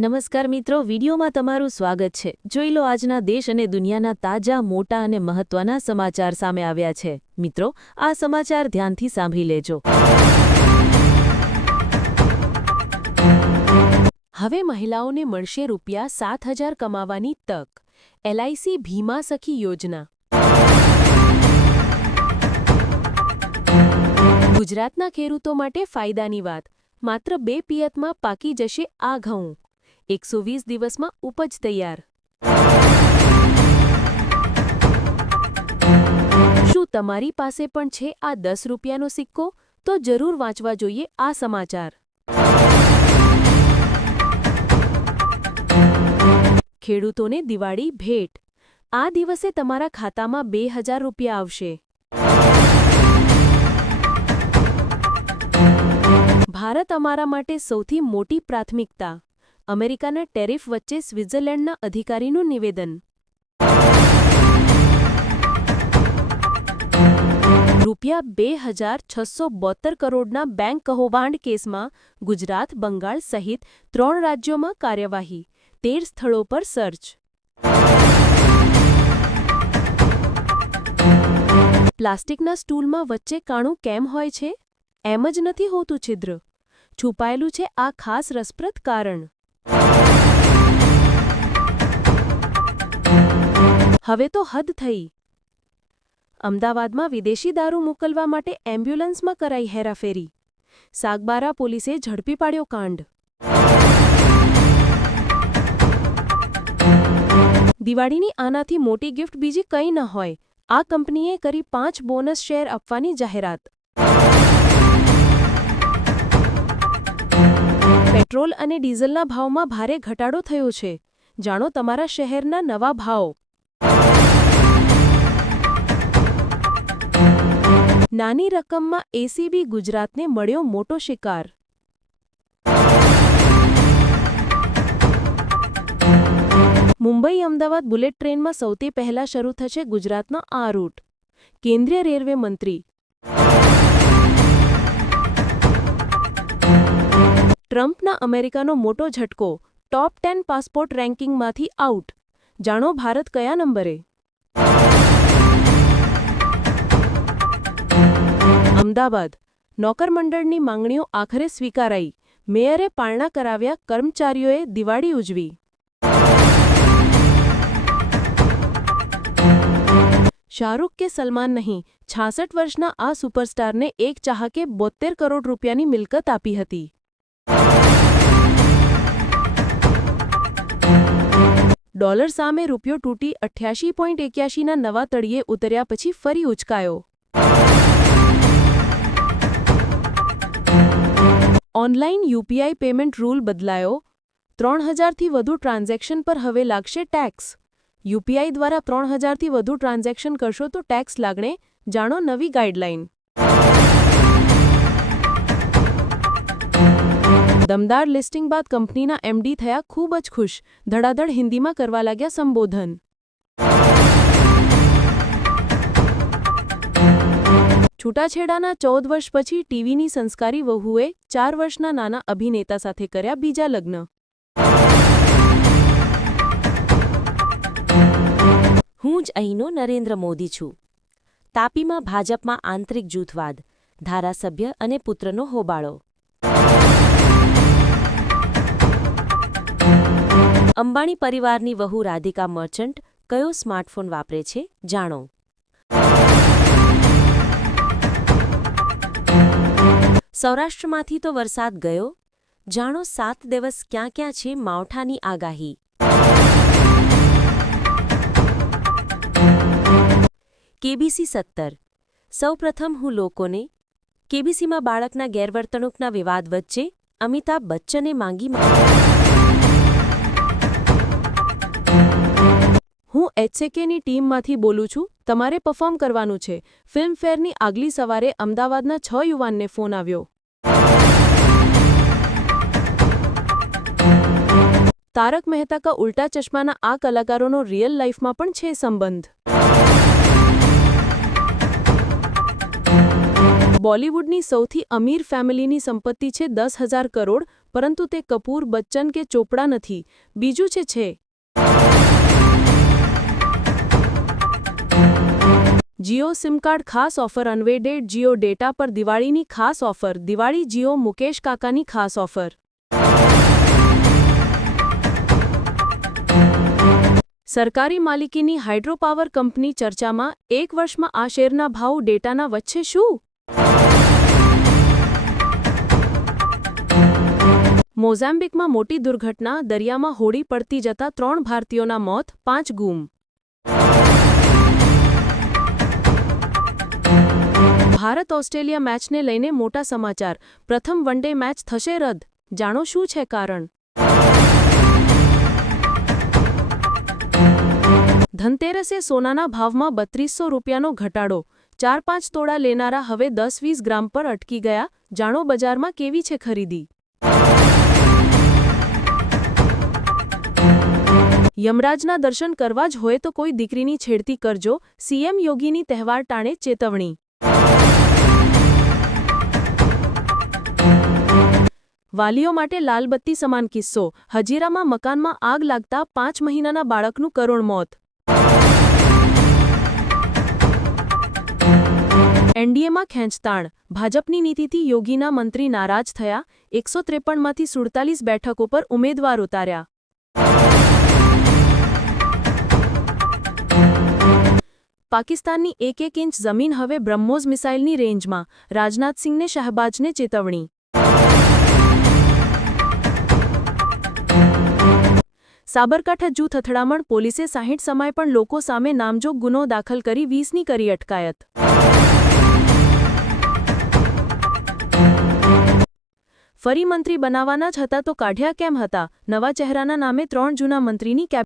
નમસ્કાર મિત્રો, વિડીયોમાં તમારું સ્વાગત છે. જોઈ લો આજના દેશ અને દુનિયાના તાજા, મોટા અને મહત્વના સમાચાર સામે આવ્યા છે. મિત્રો, આ સમાચાર ધ્યાનથી સાંભળી લેજો. હવે મહિલાઓને મળશે રૂપિયા સાત હજાર કમાવાની તક. એલઆઈસી ભીમા સખી યોજના. ગુજરાતના ખેડૂતો માટે ફાયદાની વાત. માત્ર બે પિયતમાં પાકી જશે આ ઘઉં. એકસો વીસ દિવસમાં ઉપજ તૈયાર. શું તમારી પાસે પણ છે આ દસ રૂપિયાનો સિક્કો? તો જરૂર વાંચવા જોઈએ આ સમાચાર. ખેડૂતોને દિવાળી ભેટ. આ દિવસે તમારા ખાતામાં બે હજાર રૂપિયા આવશે. ભારત અમારા માટે સૌથી મોટી પ્રાથમિકતા. અમેરિકાના ટેરિફ વચ્ચે સ્વિટ્ઝરલેન્ડના અધિકારીનું નિવેદન. રૂપિયા બે હજાર છસો બોતેર કરોડના બેંક કહોવાંડ કેસમાં ગુજરાત, બંગાળ સહિત ત્રણ રાજ્યોમાં કાર્યવાહી. તેર સ્થળો પર સર્ચ. પ્લાસ્ટિકના સ્ટૂલમાં વચ્ચે કાણું કેમ હોય છે? એમ જ નથી હોતું છિદ્ર. છુપાયેલું છે આ ખાસ રસપ્રદ કારણ. હવે તો હદ થઈ. અમદાવાદમાં વિદેશી દારૂ મોકલવા માટે એમ્બ્યુલન્સમાં કરાઈ હેરાફેરી. સાગબારા પોલીસે ઝડપી પાડ્યો કાંડ. દિવાળીની આનાથી મોટી ગિફ્ટ બીજી કંઈ ન હોય. આ કંપનીએ કરી પાંચ બોનસ શેર આપવાની જાહેરાત. પેટ્રોલ અને ડીઝલના ભાવમાં ભારે ઘટાડો થયો છે. જાણો તમારા શહેરના નવા ભાવ. નાની રકમમાં એસીબી ગુજરાતને મળ્યો મોટો શિકાર. મુંબઈ અમદાવાદ બુલેટ ટ્રેનમાં સૌથી પહેલા શરૂ થશે ગુજરાતનો આ રૂટ. કેન્દ્રીય રેલવે મંત્રી ટ્રમ્પના અમેરિકાનો મોટો ઝટકો, ટોપ ટેન પાસપોર્ટ રેન્કિંગમાંથી આઉટ. જાણો ભારત કયા નંબરે? અમદાવાદ. નોકરમંડળની માંગણીઓ આખરે સ્વીકારાઈ. મેયરે પાળણા કરાવ્યા કર્મચારીઓએ દિવાળી ઉજવી. શાહરૂખ કે સલમાન નહીં, છાસઠ વર્ષના આ સુપરસ્ટારને એક ચાહકે બોત્તેર કરોડ રૂપિયાની મિલકત આપી હતી. ડોલર સામે રૂપિયો તૂટી અઠ્યાસી પોઈન્ટ એક્યાસીના નવા તળિયે ઉતર્યા પછી ફરી ઉચકાયો ઓનલાઈન યુપીઆઈ પેમેન્ટ રૂલ બદલાયો ત્રણ હજારથી વધુ ટ્રાન્ઝેક્શન પર હવે લાગશે ટેક્સ યુપીઆઈ દ્વારા ત્રણ હજારથી વધુ ટ્રાન્ઝેક્શન કરશો તો ટેક્સ લાગણે જાણો નવી ગાઈડલાઈન દમદાર લિસ્ટિંગ બાદ કંપનીના એમડી થયા ખૂબ જ ખુશ. ધડાધડ હિન્દીમાં કરવા લાગ્યા સંબોધન. છૂટાછેડાના ચૌદ વર્ષ પછી ટીવીની સંસ્કારી વહુએ ચાર વર્ષના નાના અભિનેતા સાથે કર્યા બીજા લગ્ન. હું જ અહીંનો નરેન્દ્ર મોદી છું. તાપીમાં ભાજપમાં આંતરિક જૂથવાદ, ધારાસભ્ય અને પુત્રનો હોબાળો. અંબાણી પરિવારની વહુ રાધિકા મર્ચન્ટ કયો સ્માર્ટફોન વાપરે છે, જાણો. સૌરાષ્ટ્રમાંથી તો વરસાદ ગયો. જાણો સાત દિવસ ક્યાં ક્યાં છે માવઠાની આગાહી. કેબીસી સત્તર. સૌપ્રથમ હું લોકોને, કેબીસીમાં બાળકના ગેરવર્તણૂકના વિવાદ વચ્ચે અમિતાભ બચ્ચને માંગી હું એચસેકેની ટીમમાંથી બોલું છું. તમારે પરફોર્મ કરવાનું છે. ફિલ્મફેરની આગલી સવારે અમદાવાદના છ યુવાનને ફોન આવ્યો. તારક મહેતા કા ઉલ્ટા ચશ્માના આ કલાકારોનો રિયલ લાઈફમાં પણ છે સંબંધ. બોલિવૂડની સૌથી અમીર ફેમિલીની સંપત્તિ છે દસ હજાર કરોડ, પરંતુ તે કપૂર, બચ્ચન કે ચોપડા નથી. બીજું છે. જીઓ સિમ કાર્ડ ખાસ ઓફર અનવેડેડ જીઓ ડેટા પર દિવાળીની ખાસ ઓફર, દિવાળી જીઓ મુકેશ કાકાની ખાસ ઓફર. સરકારી માલિકીની હાઇડ્રોપાવર કંપની ચર્ચામાં એક વર્ષમાં આ શેરના ભાવ ડેટાના વચ્ચે શું? મોઝામ્બિકમાં મોટી દુર્ઘટના, દરિયામાં હોડી પડતી જતા ત્રણ ભારતીયોના મોત, પાંચ ગુમ. ભારત ઓસ્ટ્રેલિયા મેચને લઈને મોટા સમાચાર. પ્રથમ વનડે મેચ થશે રદ. જાણો શું છે કારણ? ધનતેરસે સોનાના ભાવમાં બત્રીસો રૂપિયાનો ઘટાડો. ચાર પાંચ તોડા લેનારા હવે દસ વીસ ગ્રામ પર અટકી ગયા. જાણો બજારમાં કેવી છે ખરીદી? યમરાજના દર્શન કરવા જ હોય તો કોઈ દીકરીની છેડતી કરજો. સીએમ યોગીની તહેવાર ટાણે ચેતવણી. વાલીઓ માટે લાલબત્તી સમાન કિસ્સો. હજીરામાં મકાનમાં આગ લાગતા પાંચ મહિનાના બાળકનું કરુણ મોત. એનડીએમાં ખેંચતાણ. ભાજપની નીતિથી યોગીના મંત્રી નારાજ થયા. એકસો ત્રેપનમાંથી સુડતાલીસ બેઠકો પર ઉમેદવાર ઉતાર્યા. પાકિસ્તાનની એક એક ઇંચ જમીન હવે બ્રહ્મોઝ મિસાઇલની રેન્જમાં. રાજનાથસિંહને શહબાજને ચેતવણી. સાબરકાંઠા જૂથ અથડામણ પોલીસે સાહીઠ સમય પણ લોકો સામે નામજોગ ગુનો દાખલ કરી વીસની કરી અટકાયત. ફરી મંત્રી બનાવવાના જ હતા તો કાઢ્યા કેમ હતા? નવા ચહેરાના નામે ત્રણ જૂના મંત્રીની કેબ